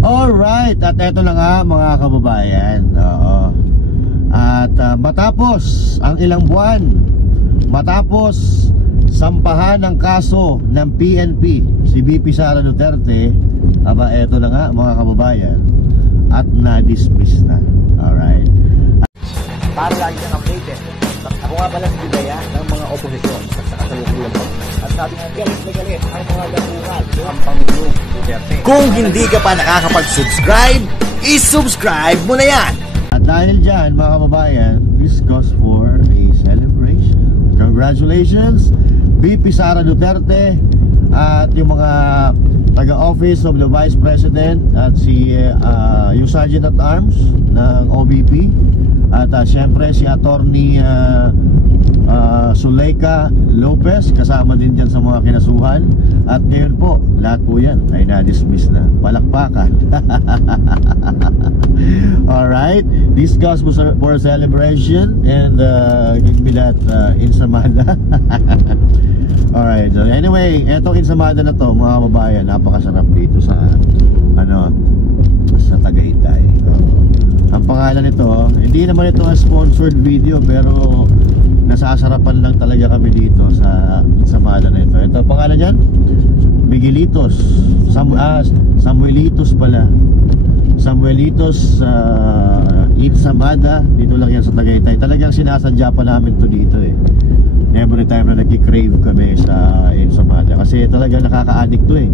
Alright, at eto na nga mga kababayan. Oo. At matapos ang ilang buwan, matapos sampahan ng kaso ng PNP si VP Sara Duterte, aba eto na nga mga kababayan, at na-dismiss na. Alright. Para lagi kang updated. Ako nga pala si Bidaya ng mga oposisyon sa kasalukuyan po. At sabi nga, galit na galit ang mga dapungan ng Pangulong Duterte. Kung hindi ka pa nakakapag-subscribe, i-subscribe mo na yan! At dahil dyan mga kababayan, this calls for a celebration. Congratulations VP Sara Duterte at yung mga taga-office of the Vice President at si yung Sergeant at Arms ng OBP at syempre si Attorney Zuleika Lopez, kasama din dyan sa mga kinasuhan. At ngayon po, lahat po yan ay na-dismiss na. Palakpakan. Alright, this calls for celebration. And give me that ensamada. Alright, so anyway, etong ensamada na to mga kababayan, napakasarap dito sa sa Tagaytay. Ang pangalan nito, hindi naman ito sponsored video, pero nasasarapan lang talaga kami dito sa ensamada na ito. Ito pangalan niyan, Miguelitos. Samuelitos pala. Samuelitos ensamada. Dito lang yan sa Tagaytay. Talagang sinasadya pa namin to dito eh. Every time na nag-crave kami sa ensamada, kasi talagang nakaka-addict to eh,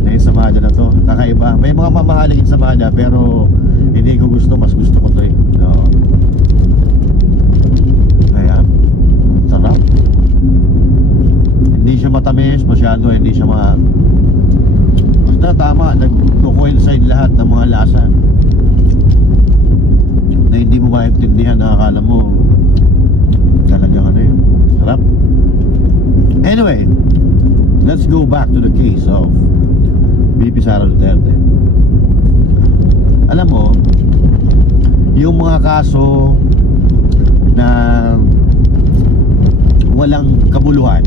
na ensamada na to. Kakaiba. May mga mamahaling ensamada, pero hindi ko gusto. Mas gusto ko to eh. No. Ayan, sarap. Hindi siya matamis masyado, hindi siya basta tama, nag-coincide lahat ng mga lasa na hindi mo maintindihan, na akala mo talagang ano yun, sarap. Anyway, let's go back to the case of VP Sara Duterte. Alam mo, yung mga kaso na walang kabuluhan,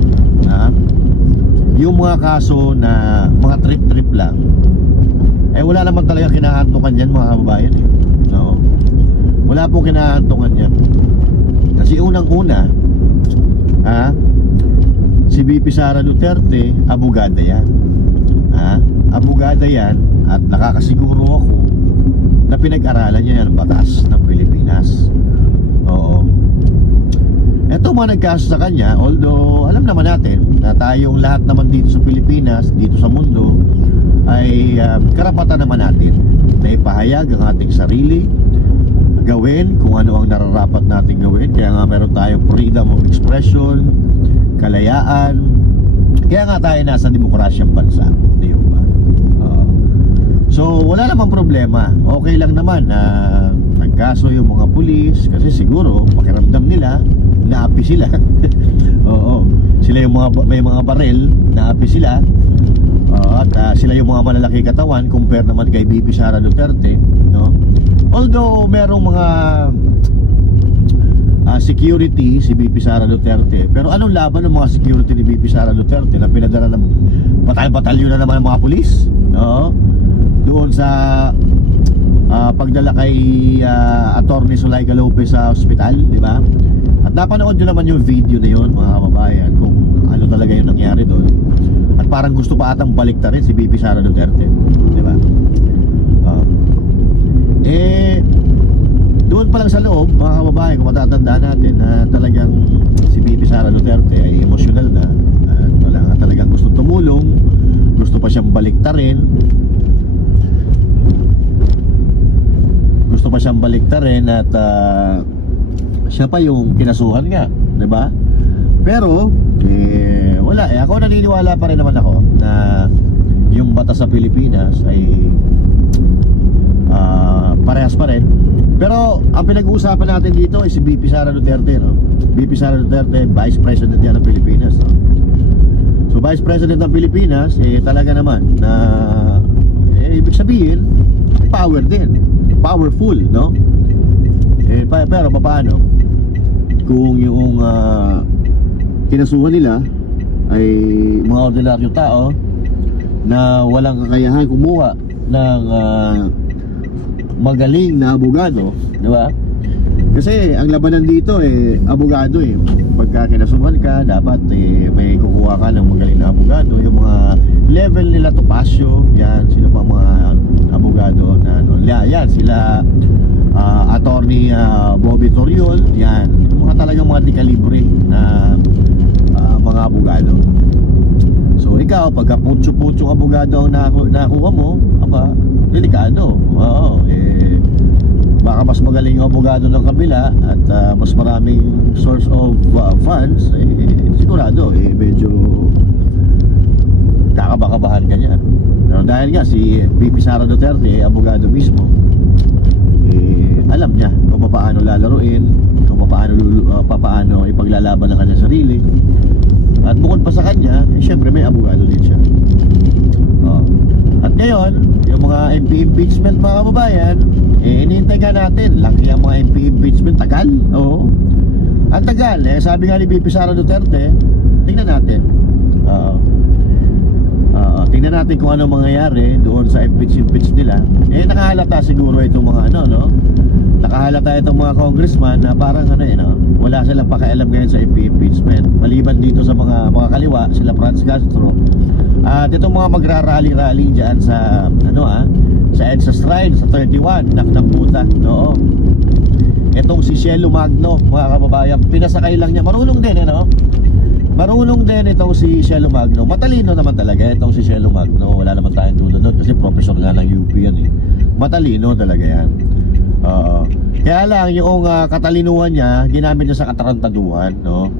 yung mga kaso na mga trip-trip lang, eh wala naman talaga kinahantungan yan mga kababayan eh. No? Wala pong kinahantungan yan. Kasi unang-una, si VP Sara Duterte, abogada yan. Abogada yan, at nakakasiguro ako na pinag-aralan niya yan ang batas ng Pilipinas. Oo. Eto mga nagkaso sa kanya, although alam naman natin na tayong lahat naman dito sa Pilipinas, dito sa mundo, ay karapatan naman natin na ipahayag ang ating sarili, gawin kung ano ang nararapat natin gawin. Kaya nga meron tayong freedom of expression, kalayaan. Kaya nga tayo nasa demokrasyang bansa, di ba? So wala namang problema. Okay lang naman na nagkaso yung mga pulis, kasi siguro pakiramdam nila naapi sila. Oo, sila yung may mga barel, naapi sila. At sila yung mga malalaki katawan compare naman kay VP Sara Duterte, no? Although merong mga security si VP Sara Duterte, pero anong laban ng mga security ni VP Sara Duterte na pinadala ng batalyon na naman ng mga pulis, no? Doon sa pagdala kay Attorney Zuleika Lopez sa ospital, di ba? At napanood nyo naman yung video na yun mga kababayan, kung ano talaga yung nangyari doon. At parang gusto pa atang baliktarin si VP Sara Duterte, di ba? Doon pa lang sa loob mga kababayan, kung matatandaan natin na talagang si VP Sara Duterte ay emotional na, at talagang gusto tumulong, gusto pa siyang baliktarin, at siya pa yung kinasuhan nga, di ba? Pero wala eh. Ako naniniwala pa rin naman ako na yung batas sa Pilipinas ay parehas pa rin. Pero ang pinag-uusapan natin dito ay si VP Sara Duterte, no? VP Sara Duterte, Vice President yan ng Pilipinas, no? So Vice President ng Pilipinas, talaga naman na ibig sabihin power din, powerful, no? Pero paano kung yung kinasuhan nila ay mga ordinaryong tao na walang kakayahan kumuha ng magaling na abogado, di ba? Kasi ang labanan dito abogado pagka kinasuhan ka, dapat may kukuha ka ng magaling na abogado. Yung mga level nila Topacio, yan, sino pa mga abogado na ano, yan, sila attorney Bobby Toriol, yan, mga talagang mga dekalibre na mga abogado. So ikaw, pagka putyo-putyong abogado ang nakuha mo, aba, delikado. Oo, baka mas magaling yung abogado ng kabila at mas maraming source of funds, sigurado medyo kakabakabahan ka niya. Pero dahil nga si VP Sara Duterte, abogado mismo, alam niya kung paano lalaruin, kung paano ipaglalaban ng kanyang sarili. At bukod pa sa kanya, syempre may abogado din siya. At ngayon, yung mga MP impeachment, mga kababayan, inihintay nga natin. Laki ang mga MP impeachment, tagal. Oo. Ang tagal. Sabi nga ni VP Sara Duterte, tingnan natin. Tingnan natin kung ano mangyayari doon sa impeach nila. Nakahalata siguro itong mga nakahalata itong mga congressman na parang wala silang pakialam ngayon sa impeachment. Maliban dito sa mga kaliwa, sila Franz Castro. At itong mga magrarally-rally dyan sa sa EDSA Shrine sa 31, naknang puta. Oo. Itong si Cielo Magno, mga kababayan, pinasakay lang niya. Marunong din, marunong din itong si Cielo Magno. Matalino naman talaga itong si Cielo Magno. Wala naman tayong duda doon kasi professor nga ng UP yan Matalino talaga yan. Kaya lang yung katalinuhan niya ginamit niya sa katarantaduhan, no?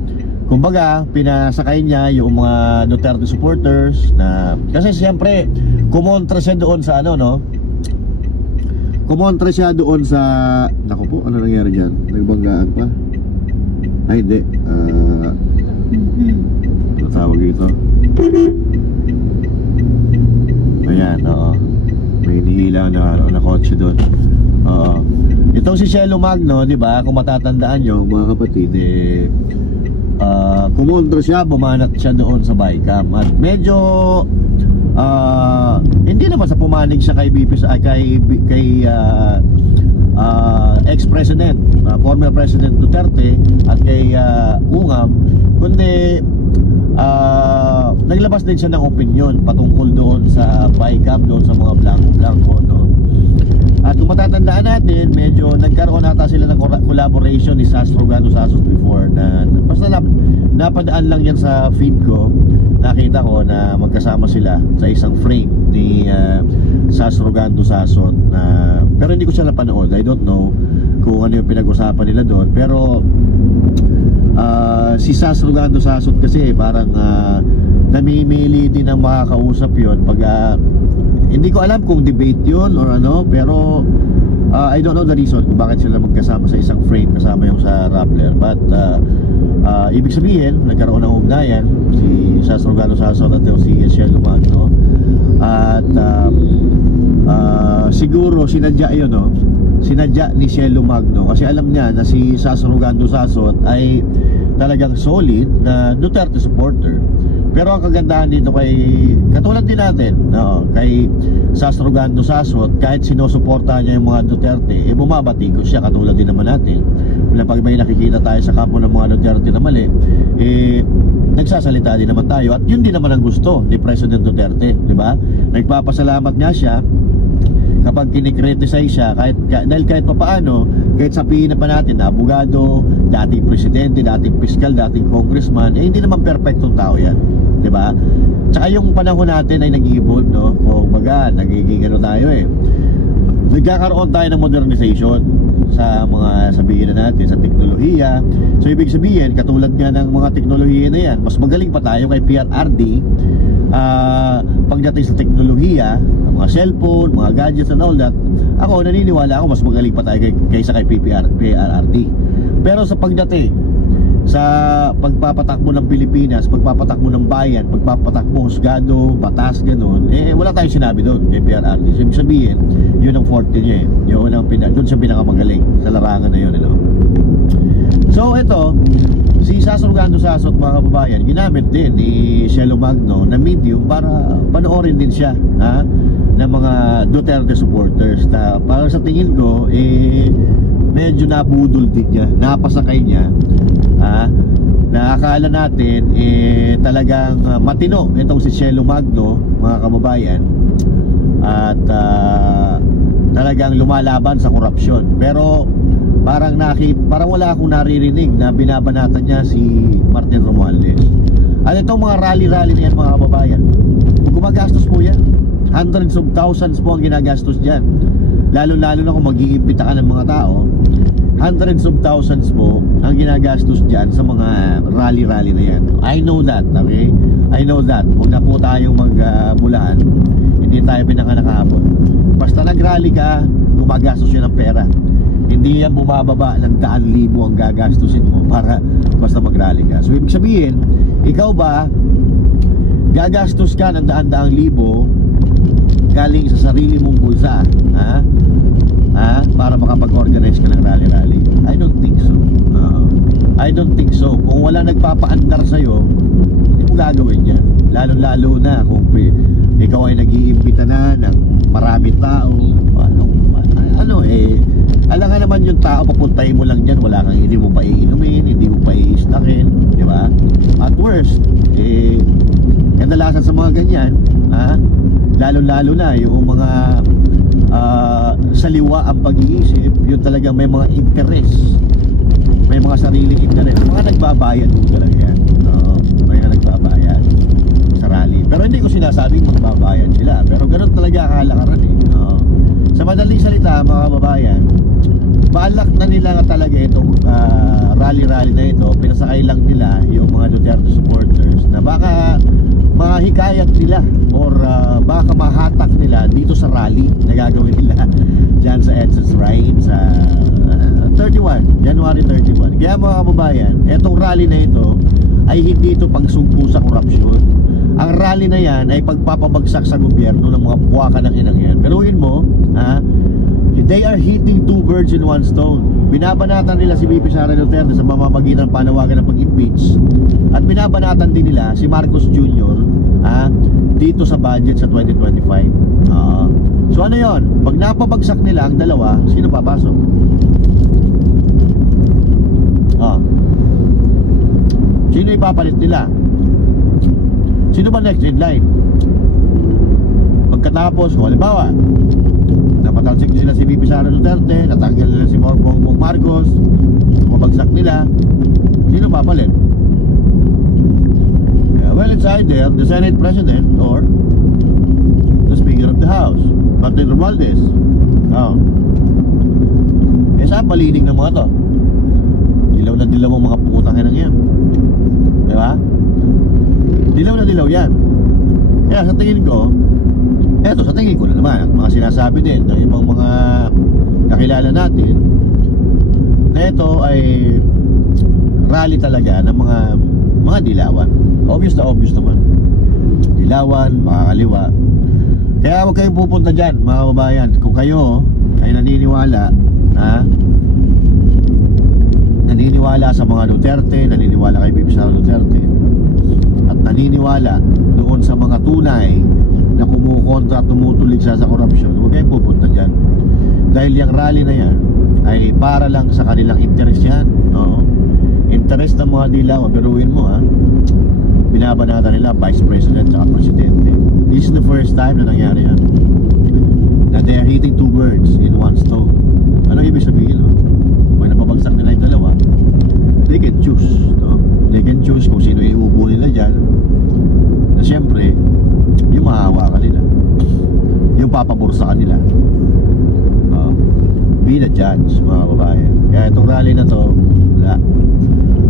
Kumbaga, pinasakay niya yung mga Duterte supporters na kasi siyempre kumontra siya doon sa kumontra siya doon sa naku po, ano nangyari diyan? Nagbanggaan pa? Ay, hindi. Ano tawag dito? Ayan, oo. May hinihila na kotse doon. Oo. Itong si Cielo Magno, di ba? Kung matatandaan nyo, mga kapatid, kumontra siya, bumanat siya doon sa Bicam. At medyo hindi naman sa pumanig siya kay ex-president, former President Duterte at kay Ungam, kundi naglabas din siya ng opinion patungkol doon sa Bicam, doon sa mga blanco, no? At kung matatandaan natin, medyo nagkaroon nata sila ng collaboration ni Sas Rogando Sasot before na basta napadaan lang yan sa feed ko. Nakita ko na magkasama sila sa isang frame ni Sas Rogando Sasot pero hindi ko siya napanood. I don't know kung ano yung pinag-usapan nila doon. Pero si Sas Rogando Sasot kasi parang namimili din ang makakausap yun pag hindi ko alam kung debate yun or ano, pero I don't know the reason kung bakit sila magkasama sa isang frame kasama yung sa Rappler. But ibig sabihin, nagkaroon ng ugnayan si Sas Rogando Sasot at si Cielo Magno. At siguro sinadya yun, no? Sinadya ni Cielo Magno kasi alam niya na si Sas Rogando Sasot ay talagang solid na Duterte supporter. Pero ang kagandahan dito katulad din natin, kay Sas Rogando Sasot, kahit sinusuportahan niya yung mga Duterte, bumabatikos siya katulad din naman natin. Pag may nakikita tayo sa kampo ng mga Duterte na mali, nagsasalita din naman tayo. At yun din naman ang gusto ni President Duterte, di ba? Nagpapasalamat nga siya kapag kinikriticize siya, dahil kahit papaano, kahit sabihin na pa natin na abogado, dating presidente, dating piskal, dating congressman, hindi naman perfectong tao yan, di ba? Tsaka yung panahon natin ay nag-evolve, no? Kumbaga, nagiging tayo nagkakaroon tayo ng modernization sa mga sabihin na natin sa teknolohiya. So ibig sabihin, katulad nga ng mga teknolohiya na yan, mas magaling pa tayo kay PRRD pagdating sa teknolohiya, mga cellphone, mga gadgets and all that. Ako, naniniwala ako mas magaling pa tayo kaysa kay PRRD. Pero sa pagdating sa pagpapatakbo ng Pilipinas, pagpapatakbo ng bayan, pagpapatakbo husgado, batas, ganun, wala tayong sinabi doon kay PRRD. So ibig sabihin, yun ang forte niya yun ang doon siya pinakamagaling sa larangan na yun, So ito, si Sasurgando Sasot, mga kababayan, ginamit din ni Shelo Magno na medium para panoorin din siya, ha, ng mga Duterte supporters. Na para sa tingin ko, medyo nabudol din niya, napasakay niya, ha, na akala natin talagang matino itong si Shelo Magno, mga kababayan, at talagang lumalaban sa korupsyon. Pero parang wala akong naririnig na binabanatan niya si Martin Romualdez. At itong mga rally-rally na yan, mga kababayan, gumagastos po yan. Hundreds of thousands po ang ginagastos dyan. Lalo-lalo na kung mag-iimbita ka ng mga tao, hundreds of thousands po ang ginagastos dyan sa mga rally-rally na yan. I know that, okay? I know that. Huwag na po tayong magbulaan. Hindi tayo pinanganak kahapon. Basta nag-rally ka, gumagastos yan ng pera. Hindi yan bumababa ng 100,000 ang gagastusin mo para basta mag-rally ka. So ibig sabihin, ikaw ba gagastos ka ng 100,000 galing sa sarili mong bulsa, ha? Para makapag-organize ka ng rally-rally? I don't think so. I don't think so. Kung wala nagpapaandar sa'yo, hindi mo gagawin yan. Lalo-lalo na kung ikaw ay nag-iimbita na ng maraming tao. Alam nga naman yung tao, papuntahin mo lang dyan, hindi mo pa iinumin, hindi mo pa iistakin, di ba? At worst, kadalasan sa mga ganyan, lalo-lalo na yung mga saliwa ang pag-iisip, yun talagang may mga interest, may mga sariling interest, mga nagbabayad mo talaga yan. May nagbabayad sa rally. Pero hindi ko sinasabing magbabayad sila, pero ganun talaga kalakaran eh. Sa madaling salita, mga kababayan, balak na nila talaga itong rally-rally na ito. Pinasakay lang nila yung mga Duterte supporters na baka mahikayat nila or baka mahatak nila dito sa rally na gagawin nila dyan sa Edson's Ride sa January 31. Kaya mga kababayan, itong rally na ito ay hindi ito pagsugpo sa korupsyon. Ang rally na yan ay pagpapabagsak sa gobyerno ng mga buwaka ng inang yan. Pero yun mo, they are hitting two birds in one stone. Binabanatan nila si VP Sara Duterte sa mamamagitan ng panawagan ng pag-impeach, at binabanatan din nila si Marcos Jr. Dito sa budget sa 2025. So ano yon? Pag napabagsak nila ang dalawa, sino papasok? Sino ipapalit nila? Sino ba next in line? Pagkatapos, halimbawa, napatalsik sila si VP Sara Duterte, natanggal nila si Bongbong Marcos, mabagsak nila, sino papalit? Well, it's either the Senate President or the Speaker of the House, Martin Romualdez. Saan palinig ng mga to? Dilaw na dilaw ang mga putangin ng yan, diba? Dilaw na dilaw yan. Kaya sa tingin ko, eto sa tingin ko na naman, at mga sinasabi din ng ibang mga kakilala natin, na ito ay rally talaga ng mga dilawan. Obvious naman. Dilawan, makakaliwa. Kaya huwag kayong pupunta dyan, mga kababayan. Kung kayo ay naniniwala sa mga Duterte, naniniwala kay VP Sara Duterte, at naniniwala doon sa mga tunay na kumukontra at tumutulig sa korupsyon, huwag kayong pupunta dyan. Dahil yung rally na yan ay para lang sa kanilang interest yan. Interest ng mga dilaw. Biruin mo, binabanatan nila Vice President at Presidente. This is the first time na nangyari yan, na they are hitting two birds in one stone. Ano ibig sabihin? Pag napabagsak nila yung dalawa, they can choose. They can choose kung sino iuupo nila dyan, na siyempre yung mahahawa kanila, yung papabursa kanila. Be the judge, mga babae. Kaya itong rally na to,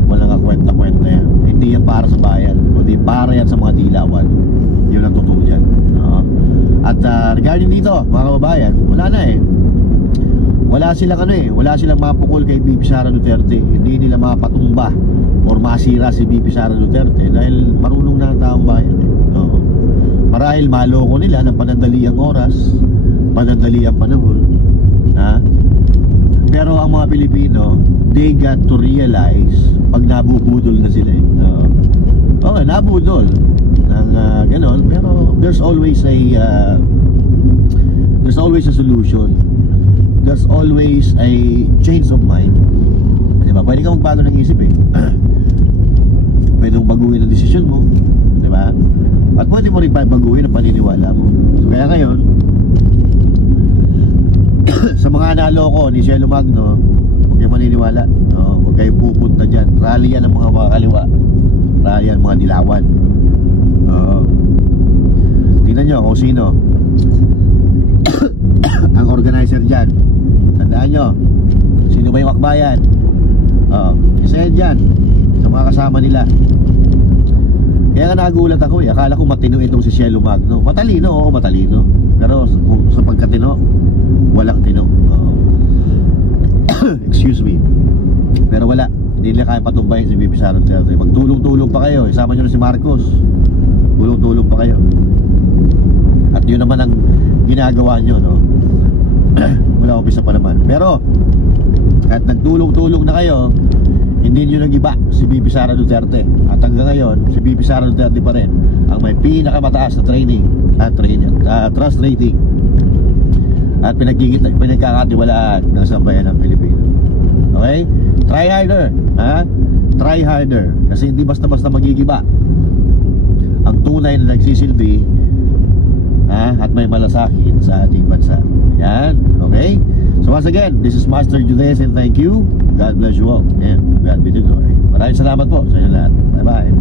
walang kakwenta-kwenta yan. Hindi yan para sa bayan, kundi para yan sa mga dilawan. Yun ang totoo dyan. At regarding dito, mga kababayan, wala na wala silang mapukol kay VP Sara Duterte. Hindi nila mapatumba or masira si VP Sara Duterte dahil marunong na ang taong bayan. Marahil maloko nila ng panandaliang oras, panandaliang panahon, Pero ang mga Pilipino, they got to realize pag nabubudol na sila eh. Okay, nabudol ng ganon, pero there's always a solution. There's always a change of mind. Diba? Pwede kang magbago ng isip eh. Pwede mong baguhin ang desisyon mo, diba? At pwede mo rin baguhin ang paniniwala mo. So kaya ngayon, sa mga naloko ni Cielo Magno, huwag kayong maniniwala, no? Huwag kayong pupunta dyan. Rally yan ng mga kaliwa, rally yan ng mga dilawan. Tingnan nyo kung sino ang organizer dyan. Tandaan nyo, sino ba yung akbayan? Isa yan dyan sa mga kasama nila. Kaya nga nagulat ako eh. Akala ko matino itong si Cielo Magno. Matalino, oo, matalino. Pero sa pagkatino, walang tino. Excuse me. Pero wala, hindi nila kaya patumbayin si VP Sara Duterte. Magtulong-tulong pa kayo. Isama nyo na si Marcos. Tulong-tulong pa kayo. At yun naman ang ginagawa nyo, no? Wala umpisa pa naman. Pero kahit nagtulong-tulong na kayo, hindi nyo nagiba si VP Sara Duterte. At hanggang ngayon, si VP Sara Duterte pa rin ang may pinakamataas na trust rating at pinagkakatiwalaan ng sambayan ng Pilipino. Okay? Try harder, ha? Try harder. Kasi hindi basta-basta magigiba ang tunay na nagsisilbi, ha? At may malasakit sa ating bansa. Yan, okay? So once again, this is Master Judes and thank you. God bless you all and God be the glory. Maraming salamat po sa inyo lahat. Bye-bye.